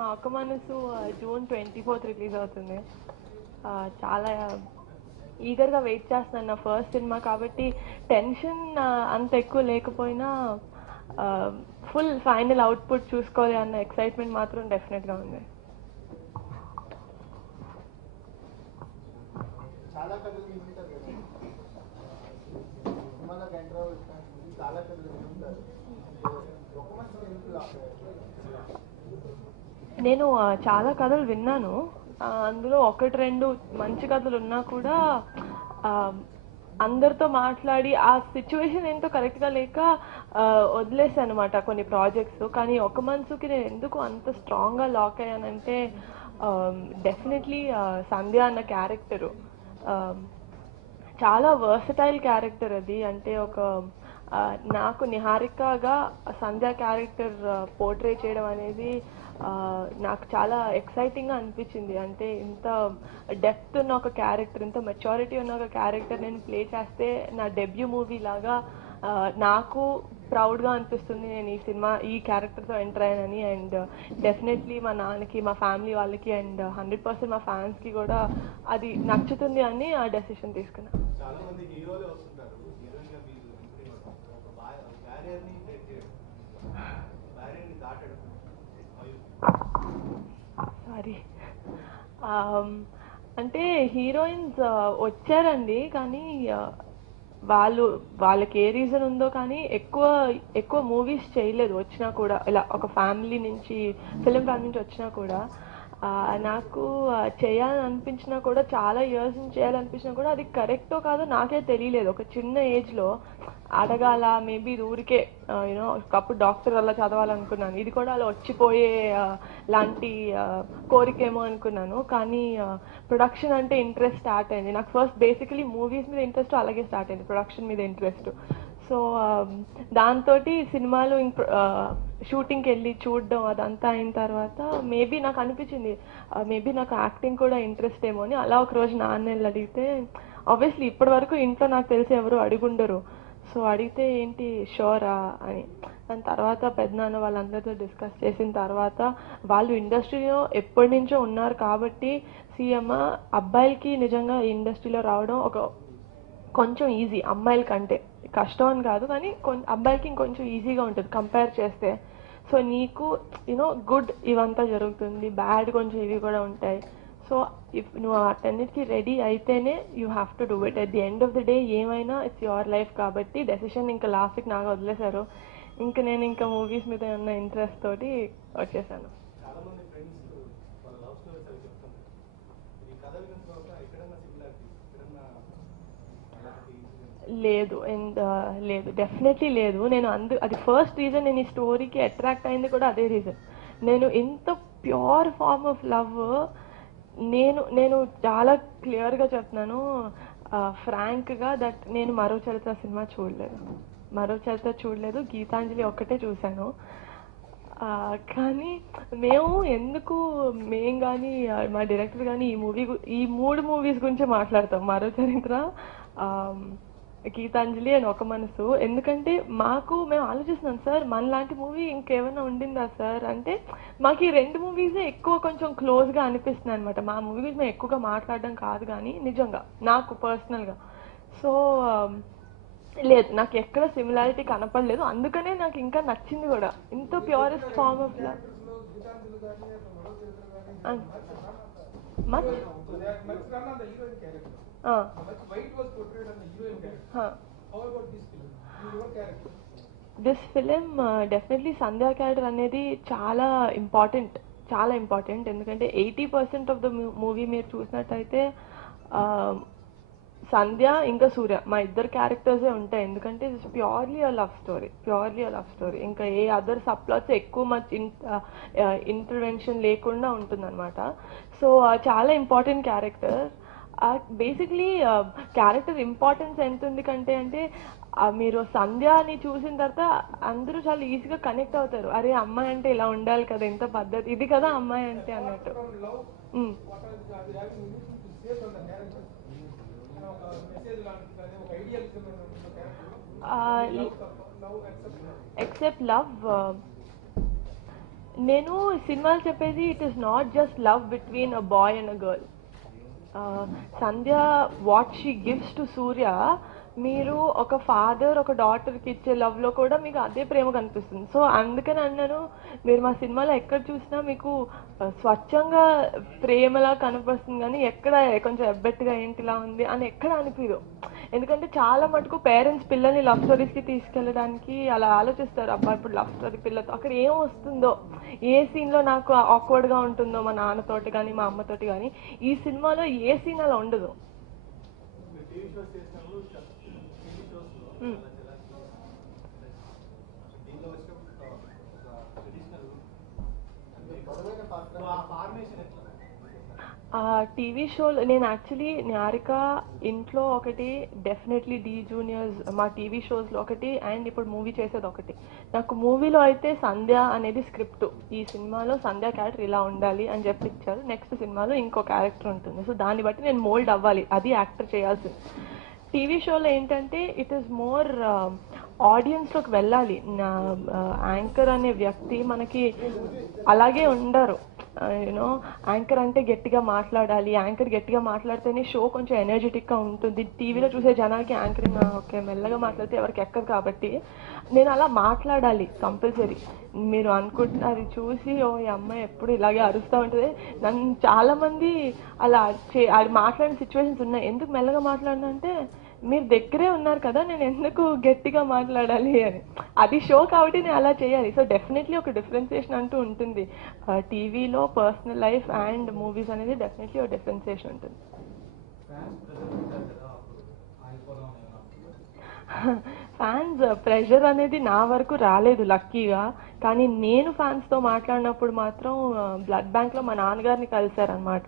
మా ఒక్క మనసు జూన్ 24th రిలీజ్ అవుతుంది. చాలా ఈగర్గా వెయిట్ చేస్తున్నాను. నా ఫస్ట్ సినిమా కాబట్టి టెన్షన్ అంత ఎక్కువ లేకపోయినా ఫుల్ ఫైనల్ అవుట్పుట్ చూసుకోవాలి అన్న ఎక్సైట్మెంట్ మాత్రం డెఫినెట్గా ఉంది. చాలా కథలు వింటారు కదా, సినిమాలోకి ఎంటర్ అవ్వడానికి చాలా కథలు వింటారు. ఒక మనసు నేను చాలా కథలు విన్నాను. అందులో ఒకటి రెండు మంచి కథలు ఉన్నా కూడా అందరితో మాట్లాడి ఆ సిచ్యువేషన్ ఏంటో కరెక్ట్గా లేక వదిలేసాను అనమాట కొన్ని ప్రాజెక్ట్స్. కానీ ఒక మనసుకి నేను ఎందుకు అంత స్ట్రాంగ్గా లాక్ అయ్యానంటే డెఫినెట్లీ సంధ్య అన్న క్యారెక్టరు చాలా వర్సటైల్ క్యారెక్టర్ అది. అంటే ఒక నాకు నిహారికగా సంధ్య క్యారెక్టర్ పోర్ట్రే చేయడం అనేది నాకు చాలా ఎక్సైటింగ్గా అనిపించింది. అంటే ఇంత డెప్త్ ఉన్న ఒక క్యారెక్టర్, ఇంత మెచ్యూరిటీ ఉన్న ఒక క్యారెక్టర్ నేను ప్లే చేస్తే నా డెబ్యూ మూవీ లాగా నాకు ప్రౌడ్గా అనిపిస్తుంది నేను ఈ క్యారెక్టర్తో ఎంటర్ అయ్యానని. అండ్ డెఫినెట్లీ మా నాన్నకి, మా ఫ్యామిలీ వాళ్ళకి అండ్ 100% మా ఫ్యాన్స్కి కూడా అది నచ్చుతుంది అని ఆ డెసిషన్ తీసుకున్నాను. సారీ, అంటే హీరోయిన్స్ వచ్చారండి, కానీ వాళ్ళకి ఏ రీజన్ ఉందో కానీ ఎక్కువ మూవీస్ చేయలేదు. వచ్చినా కూడా ఇలా ఒక ఫ్యామిలీ నుంచి, ఫిలిం ఫ్యామిలీ నుంచి వచ్చినా కూడా నాకు చేయాలని అనిపించినా కూడా, చాలా ఇయర్స్ నుంచి చేయాలనిపించినా కూడా అది కరెక్టో కాదో నాకే తెలియలేదు. ఒక చిన్న ఏజ్లో అడగాల, మేబీ ఇది ఊరికే యూనో ఒకప్పుడు డాక్టర్ అలా చదవాలనుకున్నాను, ఇది కూడా అలా వచ్చిపోయే లాంటి కోరికేమో అనుకున్నాను. కానీ ప్రొడక్షన్ అంటే ఇంట్రెస్ట్ స్టార్ట్ అయింది నాకు. ఫస్ట్ బేసికలీ మూవీస్ మీద ఇంట్రెస్ట్, అలాగే స్టార్ట్ అయింది ప్రొడక్షన్ మీద ఇంట్రెస్ట్. సో దాంతో సినిమాలు షూటింగ్కి వెళ్ళి చూడడం అదంతా అయిన తర్వాత మేబీ నాకు అనిపించింది మేబీ నాకు యాక్టింగ్ కూడా ఇంట్రెస్ట్ ఏమో అని. అలా ఒకరోజు నాన్న అడిగితే, ఆబ్వియస్లీ ఇప్పటి వరకు ఇంట్లో నాకు తెలిసి ఎవరు అడుగుండరు. సో అడిగితే ఏంటి షోరా అని. దాని తర్వాత పెద్దనాన్న వాళ్ళందరితో డిస్కస్ చేసిన తర్వాత వాళ్ళు ఇండస్ట్రీలో ఎప్పటి నుంచో ఉన్నారు కాబట్టి సీఎం అబ్బాయిలకి నిజంగా ఈ ఇండస్ట్రీలో రావడం కొంచెం ఈజీ, అమ్మాయిల కంటే కష్టం అని కాదు కానీ అబ్బాయిలకి ఇంకొంచెం ఈజీగా ఉంటుంది కంపేర్ చేస్తే. సో నీకు యూనో గుడ్ ఇవంతా జరుగుతుంది, బ్యాడ్ కొంచెం ఇవి కూడా ఉంటాయి. సో ఇఫ్ నువ్వు అటన్నిటికీ రెడీ అయితేనే you have to do it. At the end of the day ఏమైనా ఇట్స్ యువర్ లైఫ్ కాబట్టి డెసిషన్ ఇంకా లాస్ట్కి నాకు వదిలేశారు. ఇంకా నేను ఇంకా మూవీస్ మీద ఉన్న ఇంట్రెస్ట్ తోటి వచ్చేసాను. లేదు, అండ్ లేదు, డెఫినెట్లీ లేదు. నేను అది ఫస్ట్ రీజన్, నేను ఈ స్టోరీకి అట్రాక్ట్ అయింది కూడా అదే రీజన్. నేను ఇంత ప్యూర్ ఫార్మ్ ఆఫ్ లవ్ నేను చాలా క్లియర్గా చెప్తున్నాను, ఫ్రాంక్గా, దట్ నేను మరో చరిత్ర సినిమా చూడలేదు, గీతాంజలి ఒక్కటే చూశాను. కానీ మేము కానీ మా డైరెక్టర్ కానీ ఈ 3 మూవీస్ గురించి మాట్లాడతాం, మరో చరిత్ర, గీతాంజలి అండ్ ఒక మనసు. ఎందుకంటే మేము ఆలోచిస్తున్నాం సార్ మనలాంటి మూవీ ఇంకేమైనా ఉండిందా సార్ అంటే, మాకు ఈ 2 మూవీసే ఎక్కువ కొంచెం క్లోజ్గా అనిపిస్తున్నాయి అనమాట. మా మూవీ గురించి మేము ఎక్కువగా మాట్లాడడం కాదు కానీ నిజంగా నాకు పర్సనల్గా. సో లేదు, నాకు ఎక్కడ సిమిలారిటీ కనపడలేదు, అందుకనే నాకు ఇంకా నచ్చింది కూడా. ఇంత purest form of love. This film definitely Sandhya character అనేది చాలా ఇంపార్టెంట్. ఎందుకంటే 80% ఆఫ్ ద మూవీ మీరు చూసినట్టయితే సంధ్య ఇంకా సూర్య మా ఇద్దరు క్యారెక్టర్సే ఉంటాయి. ఎందుకంటే it's purely a love story. ఇంకా ఏ అదర్ సబ్ప్లాట్స్ ఎక్కువ ఇంటర్వెన్షన్ లేకుండా ఉంటుందన్నమాట. సో చాలా important character. Basically character importance ఎంత ఉంది అంటే మీరు సంధ్యాని చూసిన తర్వాత అందరూ చాలా ఈజీగా కనెక్ట్ అవుతారు. అరే అమ్మాయి అంటే ఇలా ఉండాలి కదా, ఎంత పద్ధతి, ఇది కదా అమ్మాయి అంటే అన్నట్టు. ఎక్సెప్ట్ లవ్ నేను సినిమాలు చెప్పేది it is not just love between a boy and a girl. Sandhya what she gives to Surya, మీరు ఒక ఫాదర్ ఒక డాటర్కి ఇచ్చే లవ్లో కూడా మీకు అదే ప్రేమ కనిపిస్తుంది. సో అందుకని అన్నాను, మీరు మా సినిమాలో ఎక్కడ చూసినా మీకు స్వచ్ఛంగా ప్రేమలా కనిపిస్తుంది కానీ ఎక్కడ కొంచెం ఎబ్బెట్టుగా ఏంటిలా ఉంది అని ఎక్కడ అనిపించదు. ఎందుకంటే చాలా మటుకు పేరెంట్స్ పిల్లల్ని లవ్ స్టోరీస్కి తీసుకెళ్ళడానికి అలా ఆలోచిస్తారు. అబ్బా ఇప్పుడు లవ్ స్టోరీ పిల్లతో అక్కడ ఏం వస్తుందో, ఏ సీన్లో నాకు ఆక్వర్డ్గా ఉంటుందో మా నాన్నతోటి కానీ మా అమ్మతోటి కానీ, ఈ సినిమాలో ఏ సీన్ అలా ఉండదు. టీవీ షోలో నేను యాక్చువల్లీ నిహారిక ఇంట్లో ఒకటి, డెఫినెట్లీ డి జూనియర్స్ మా టీవీ షోస్లో ఒకటి, అండ్ ఇప్పుడు మూవీ చేసేది ఒకటి. నాకు మూవీలో అయితే సంధ్య అనేది స్క్రిప్ట్, ఈ సినిమాలో సంధ్య క్యారెక్టర్ ఇలా ఉండాలి అని చెప్పి ఇచ్చారు. నెక్స్ట్ సినిమాలో ఇంకో క్యారెక్టర్ ఉంటుంది. సో దాన్ని బట్టి నేను మోల్డ్ అవ్వాలి, అది యాక్టర్ చేయాల్సింది. టీవీ షోలో ఏంటంటే ఇట్ ఈస్ మోర్ ఆడియన్స్లోకి వెళ్ళాలి. నా యాంకర్ అనే వ్యక్తి మనకి అలాగే ఉండరు. యూనో యాంకర్ అంటే గట్టిగా మాట్లాడాలి, యాంకర్ గట్టిగా మాట్లాడితేనే షో కొంచెం ఎనర్జెటిక్గా ఉంటుంది. టీవీలో చూసే జనాలకి యాంకరింగ్ ఓకే మెల్లగా మాట్లాడితే ఎవరికి ఎక్కదు, కాబట్టి నేను అలా మాట్లాడాలి కంపల్సరీ. మీరు అనుకుంటున్న అది చూసి ఓ ఈ అమ్మాయి ఎప్పుడు ఇలాగే అరుస్తూ ఉంటుంది, నన్ను చాలామంది అలా అది మాట్లాడిన సిచ్యువేషన్స్ ఉన్నాయి. ఎందుకు మెల్లగా మాట్లాడినా అంటే, మీరు దగ్గరే ఉన్నారు కదా, నేను ఎందుకు గట్టిగా మాట్లాడాలి అని. అది షో కాబట్టి నేను అలా చేయాలి. సో డెఫినెట్లీ ఒక డిఫరెన్సియేషన్ అంటూ ఉంటుంది. టీవీలో పర్సనల్ లైఫ్ అండ్ మూవీస్ అనేది డెఫినెట్లీ ఒక డిఫరెన్సియేషన్ ఉంటుంది. ఫ్యాన్స్ ప్రెషర్ అనేది నా వరకు రాలేదు లక్కీగా. కానీ నేను ఫ్యాన్స్తో మాట్లాడినప్పుడు మాత్రం బ్లడ్ బ్యాంక్లో మా నాన్నగారిని కలిశారనమాట.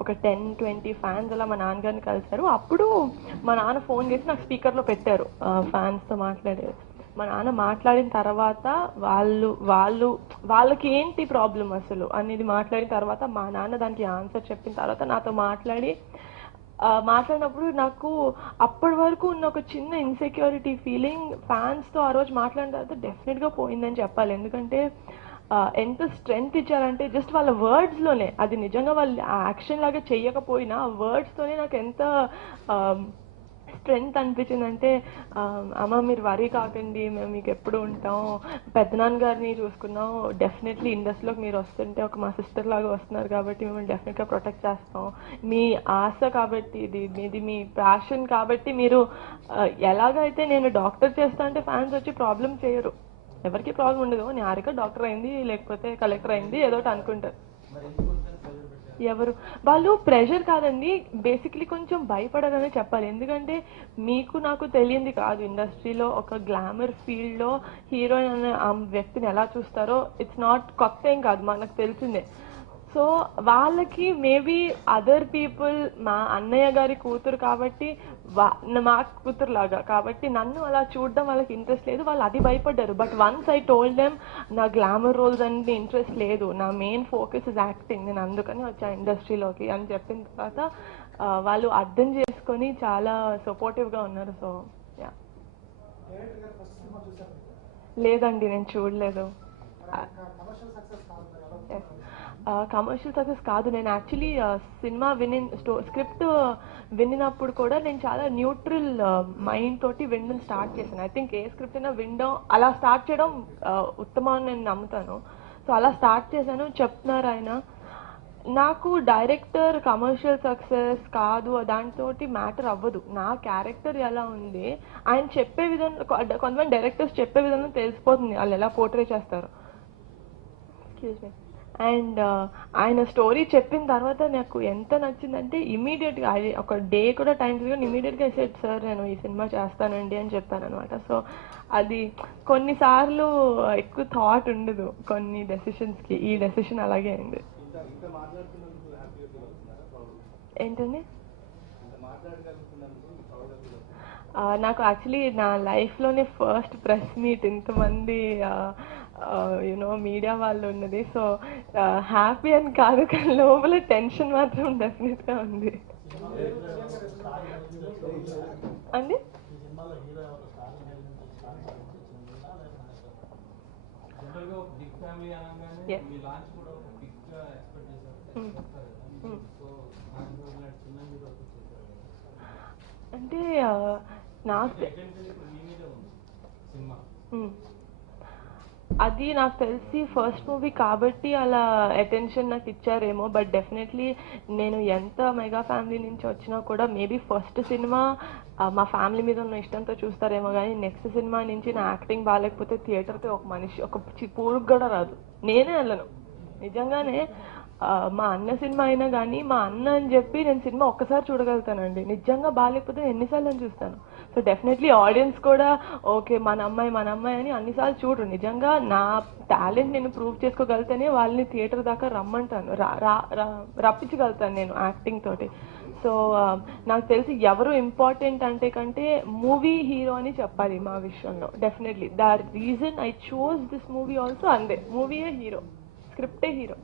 ఒక 10-20 ఫ్యాన్స్ అలా మా నాన్నగారిని కలిశారు. అప్పుడు మా నాన్న ఫోన్ చేసి నాకు స్పీకర్లో పెట్టారు ఫ్యాన్స్తో మాట్లాడేది. మా నాన్న మాట్లాడిన తర్వాత వాళ్ళకి ఏంటి ప్రాబ్లం అసలు అనేది మాట్లాడిన తర్వాత మా నాన్న దానికి ఆన్సర్ చెప్పిన తర్వాత నాతో మాట్లాడినప్పుడు నాకు అప్పటి వరకు ఉన్న ఒక చిన్న ఇన్సెక్యూరిటీ ఫీలింగ్ ఫ్యాన్స్తో ఆ రోజు మాట్లాడిన తర్వాత డెఫినెట్గా పోయిందని చెప్పాలి. ఎందుకంటే ఎంత స్ట్రెంగ్త్ ఇచ్చారంటే జస్ట్ వాళ్ళ వర్డ్స్లోనే, అది నిజంగా వాళ్ళు యాక్షన్ లాగా చెయ్యకపోయినా వర్డ్స్తోనే నాకు ఎంత స్ట్రెంగ్త్ అనిపించిందంటే, అమ్మ మీరు వరీ కాకండి, మేము మీకు ఎప్పుడు ఉంటాం, పెద్దనాన్నగారిని చూసుకున్నాం, డెఫినెట్లీ ఇండస్ట్రీలోకి మీరు వస్తుంటే ఒక మా సిస్టర్ లాగా వస్తున్నారు కాబట్టి మిమ్మల్ని డెఫినెట్గా ప్రొటెక్ట్ చేస్తాం, మీ ఆశ కాబట్టి ఇది మీ ప్యాషన్ కాబట్టి మీరు ఎలాగైతే నేను డాక్టర్ చేస్తా అంటే ఫ్యాన్స్ వచ్చి ప్రాబ్లం చేయరు, ఎవరికి ప్రాబ్లం ఉండదు. నిహారిక డాక్టర్ అయింది లేకపోతే కలెక్టర్ అయింది ఏదో ఒకటి అనుకుంటారు. ఎవరు వాళ్ళు ప్రెషర్ కాదండి, బేసిక్లీ కొంచెం భయపడరనే చెప్పాలి. ఎందుకంటే మీకు నాకు తెలియంది కాదు, ఇండస్ట్రీలో ఒక గ్లామర్ ఫీల్డ్లో హీరోయిన్ అనే ఆ వ్యక్తిని ఎలా చూస్తారో ఇట్స్ నాట్ కొత్త ఏం కాదు, మనకు తెలిసిందే. సో వాళ్ళకి మేబీ అదర్ పీపుల్ మా అన్నయ్య గారి కూతురు కాబట్టి మా కూతురు లాగా కాబట్టి నన్ను అలా చూడడం వాళ్ళకి ఇంట్రెస్ట్ లేదు, వాళ్ళు అది భయపడ్డారు. But once I told them నా గ్లామర్ రోల్స్ అనేది ఇంట్రెస్ట్ లేదు, నా మెయిన్ ఫోకస్ ఇస్ యాక్టింగ్, నేను అందుకని వచ్చా ఇండస్ట్రీలోకి అని చెప్పిన తర్వాత వాళ్ళు అర్థం చేసుకొని చాలా సపోర్టివ్గా ఉన్నారు. So yeah. లేదండి నేను చూడలేదు. కమర్షియల్ సక్సెస్ కాదు, నేను యాక్చువల్లీ సినిమా స్క్రిప్ట్ వినినప్పుడు కూడా నేను చాలా న్యూట్రల్ మైండ్ తోటి వినడం స్టార్ట్ చేశాను. ఐ థింక్ ఏ స్క్రిప్ట్ అయినా వినడం అలా స్టార్ట్ చేయడం ఉత్తమం అని నేను నమ్ముతాను. సో అలా స్టార్ట్ చేశాను. చెప్తున్నారు ఆయన, నాకు డైరెక్టర్ కమర్షియల్ సక్సెస్ కాదు దాంతో మ్యాటర్ అవ్వదు, నా క్యారెక్టర్ ఎలా ఉంది, ఆయన చెప్పే విధంగా కొంతమంది డైరెక్టర్స్ చెప్పే విధంగా తెలిసిపోతుంది వాళ్ళు ఎలా పోర్ట్రే చేస్తారు. Excuse me. అండ్ ఆయన స్టోరీ చెప్పిన తర్వాత నాకు ఎంత నచ్చిందంటే ఇమీడియట్గా అది ఒక డే కూడా టైం తీసుకొని ఇమీడియట్గా సెట్ సార్ నేను ఈ సినిమా చేస్తానండి అని చెప్పాను అనమాట. సో అది కొన్నిసార్లు ఎక్కువ థాట్ ఉండదు కొన్ని డెసిషన్స్కి, ఈ డెసిషన్ అలాగే అయింది. ఏంటండి నాకు యాక్చువల్లీ నా లైఫ్లోనే ఫస్ట్ ప్రెస్ మీట్ ఇంతమంది యూనో మీడియా వాళ్ళు ఉన్నది. సో హ్యాపీ అని కాదు కానీ లోపల టెన్షన్ మాత్రం డెఫినెట్గా ఉంది అండి. జనరల్ గా ఒక బిగ్ ఫ్యామిలీ అనగానే Yes. మీ లాంచ్ కూడా ఒక బిగ్ గా ఎక్స్పెక్ట్ చేస్తారు Mm. చేస్తారు కదా. సో నాకు చిన్న హీరో చేశారు కదా. అంటే నాకు అటెన్షన్ ఇప్పుడు మీ మీదే ఉంది సినిమా. అది నాకు తెలిసి ఫస్ట్ మూవీ కాబట్టి అలా అటెన్షన్ నాకు ఇచ్చారేమో. బట్ డెఫినెట్లీ నేను ఎంత మెగా ఫ్యామిలీ నుంచి వచ్చినా కూడా మేబీ ఫస్ట్ సినిమా మా ఫ్యామిలీ మీద ఉన్న ఇష్టంతో చూస్తారేమో, కానీ నెక్స్ట్ సినిమా నుంచి నా యాక్టింగ్ బాగాలేకపోతే థియేటర్తో ఒక మనిషి ఒక పూరుకు కూడా రాదు. నేనే వెళ్ళను నిజంగానే. మా అన్న సినిమా అయినా కానీ మా అన్న అని చెప్పి నేను సినిమా ఒక్కసారి చూడగలుగుతానండి. నిజంగా బాగాలేకపోతే ఎన్నిసార్లు అని చూస్తాను. సో డెఫినెట్లీ ఆడియన్స్ కూడా ఓకే మన అమ్మాయి అని అన్నిసార్లు చూడరు. నిజంగా నా టాలెంట్ నేను ప్రూవ్ చేసుకోగలితేనే వాళ్ళని థియేటర్ దాకా రమ్మంటాను, రప్పించగలుగుతాను నేను యాక్టింగ్ తోటి. సో నాకు తెలిసి ఎవరు ఇంపార్టెంట్ అంటే కంటే మూవీ హీరో అని చెప్పాలి మా విషయంలో. Definitely the reason I chose this movie also అందే, మూవీయే హీరో, స్క్రిప్టే హీరో.